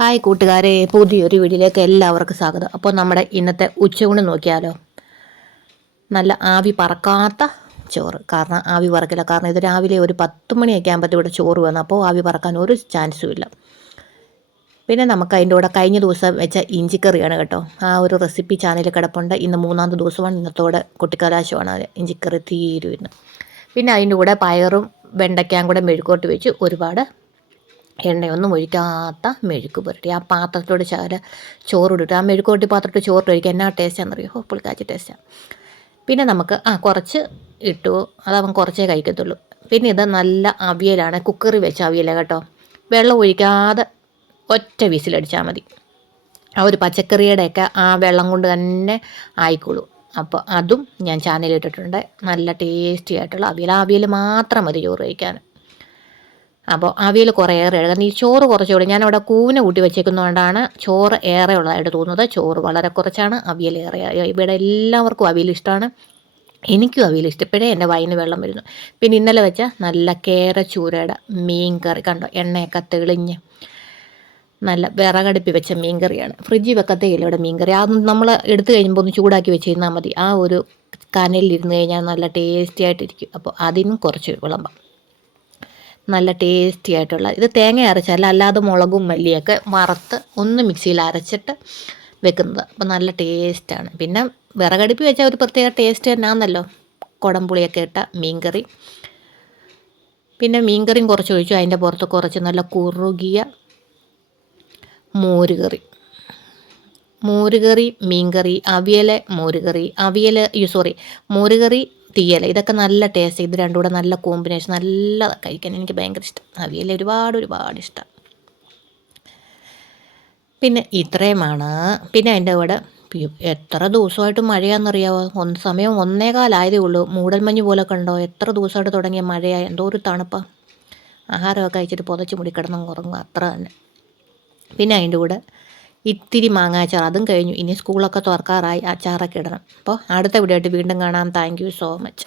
Hi കൂട്ടുകാരെ, പുതിയൊരു വീഡിയോയിലേക്ക് എല്ലാവർക്കും സ്വാഗതം. അപ്പോൾ നമ്മുടെ ഇന്നത്തെ ഉച്ചയൂണ് നോക്കിയാലോ. നല്ല ആവി പറക്കാത്ത ചോറ്. കാരണം ആവി പറക്കില്ല, കാരണം ഇത് രാവിലെ ഒരു 10 മണിയൊക്കെ ആകുമ്പോഴത്തെ ഇവിടെ ചോറ് വന്നു. അപ്പോൾ ആവി പറക്കാൻ ഒരു ചാൻസും ഇല്ല. പിന്നെ നമുക്ക് അതിൻ്റെ കൂടെ കഴിഞ്ഞ ദിവസം വെച്ച ഇഞ്ചിക്കറിയാണ് കേട്ടോ. ആ ഒരു റെസിപ്പി ചാനലിൽ കിടപ്പുണ്ട്. ഇന്ന് 3-ാമത്തെ ദിവസമാണ്. ഇന്നത്തോടെ കുട്ടിക്കലാശമാണ് ഇഞ്ചിക്കറി തീരുന്നു. പിന്നെ അതിൻ്റെ കൂടെ പയറും വെണ്ടയ്ക്കയും കൂടെ മെഴുക്കോട്ട് വെച്ച് ഒരുപാട് എണ്ണയൊന്നും ഒഴിക്കാത്ത മെഴുക്ക് പുരട്ടി ആ പാത്രത്തോട് ചോറിട്ട് ആ മെഴുക്കോട്ടി പാത്രത്തിൽ ചോറിട്ട് ഒഴിക്കുക. എന്നാ ടേസ്റ്റാണെന്നറിയോ? പുളിക്കാച്ചി ടേസ്റ്റാണ്. പിന്നെ നമുക്ക് കുറച്ച് ഇട്ടു, അതവൻ കുറച്ചേ കഴിക്കത്തുള്ളൂ. പിന്നെ ഇത് നല്ല അവിയലാണ്, കുക്കറി വെച്ച അവിയല കേട്ടോ. വെള്ളം ഒഴിക്കാതെ ഒറ്റ വിസിലടിച്ചാൽ മതി. ആ ഒരു പച്ചക്കറിയുടെയൊക്കെ ആ വെള്ളം കൊണ്ട് തന്നെ ആയിക്കോളൂ. അപ്പോൾ അതും ഞാൻ ചാനലിട്ടിട്ടുണ്ട്. നല്ല ടേസ്റ്റി ആയിട്ടുള്ള അവിയൽ. അവിയൽ മാത്രം മതി ചോറ് കഴിക്കാൻ. അപ്പോൾ അവിയൽ കുറേ ഏറെ കാരണം ഈ ചോറ് കുറച്ചുകൂടി ഞാനവിടെ കൂന കൂട്ടി വെച്ചേക്കുന്നതുകൊണ്ടാണ് ചോറ് ഏറെ ഉള്ളതായിട്ട് തോന്നുന്നത്. ചോറ് വളരെ കുറച്ചാണ്, അവിയൽ ഏറെ. ഇവിടെ എല്ലാവർക്കും അവിയൽ ഇഷ്ടമാണ്, എനിക്കും അവിയൽ ഇഷ്ടപ്പെടേ എൻ്റെ വായിന് വെള്ളം വരുന്നു. പിന്നെ ഇന്നലെ വെച്ച നല്ല കേരച്ചൂരയുടെ മീൻ കറി കണ്ടോ, എണ്ണയൊക്കെ തെളിഞ്ഞ് നല്ല വിറകടുപ്പി വെച്ച മീൻ കറിയാണ്. ഫ്രിഡ്ജിൽ വെക്കത്തേയില്ല ഇവിടെ മീൻ കറി. അതൊന്നും നമ്മൾ എടുത്തു കഴിയുമ്പോൾ ഒന്ന് ചൂടാക്കി വെച്ചിരുന്നാൽ മതി. ആ ഒരു കനലിരുന്ന് കഴിഞ്ഞാൽ നല്ല ടേസ്റ്റി ആയിട്ടിരിക്കും. അപ്പോൾ അതിനും കുറച്ച് വിളമ്പാം. നല്ല ടേസ്റ്റി ആയിട്ടുള്ള ഇത് തേങ്ങ അരച്ചല്ല, അല്ലാതെ മുളകും മല്ലിയൊക്കെ വറുത്ത് ഒന്ന് മിക്സിയിൽ അരച്ചിട്ട് വെക്കുന്നത്. അപ്പോൾ നല്ല ടേസ്റ്റാണ്. പിന്നെ വിറകടുപ്പി വെച്ചാൽ ഒരു പ്രത്യേക ടേസ്റ്റ് തന്നെയാണെന്നല്ലോ. കുടംപുളിയൊക്കെ ഇട്ട മീൻകറി. പിന്നെ മീൻകറിയും കുറച്ച് ഒഴിച്ചു. അതിൻ്റെ പുറത്ത് കുറച്ച് നല്ല കുറുകിയ മോരുകറി. മോരുകറി, മീൻകറി, മോരുകറി, തീയല, ഇതൊക്കെ നല്ല ടേസ്റ്റ്. ഇത് രണ്ടും കൂടെ നല്ല കോമ്പിനേഷൻ, നല്ല കഴിക്കാൻ എനിക്ക് ഭയങ്കര ഇഷ്ടം. അവിയൽ ഒരുപാട് ഇഷ്ടം. പിന്നെ ഇത്രയുമാണ്. പിന്നെ അതിൻ്റെ കൂടെ എത്ര ദിവസമായിട്ട് മഴയാണെന്നറിയാമോ? സമയം 1:15 ഉള്ളൂ. മൂടൽമഞ്ഞ് പോലെ കണ്ടോ? എത്ര ദിവസമായിട്ട് തുടങ്ങിയ മഴയായി. എന്തോ ഒരു തണുപ്പാണ്. ആഹാരമൊക്കെ കഴിച്ചിട്ട് പുതച്ച് മുടി കിടന്ന് ഉറങ്ങുക, അത്ര തന്നെ. പിന്നെ അതിൻ്റെ കൂടെ ഇത്തിരി മാങ്ങാച്ചാർ, അതും കഴിഞ്ഞു. ഇനി സ്കൂളൊക്കെ തുറക്കാറായി, അച്ചാറൊക്കെ ഇടണം. അപ്പോൾ അടുത്ത വീഡിയോ ആയിട്ട് വീണ്ടും കാണാം. Thank you so much.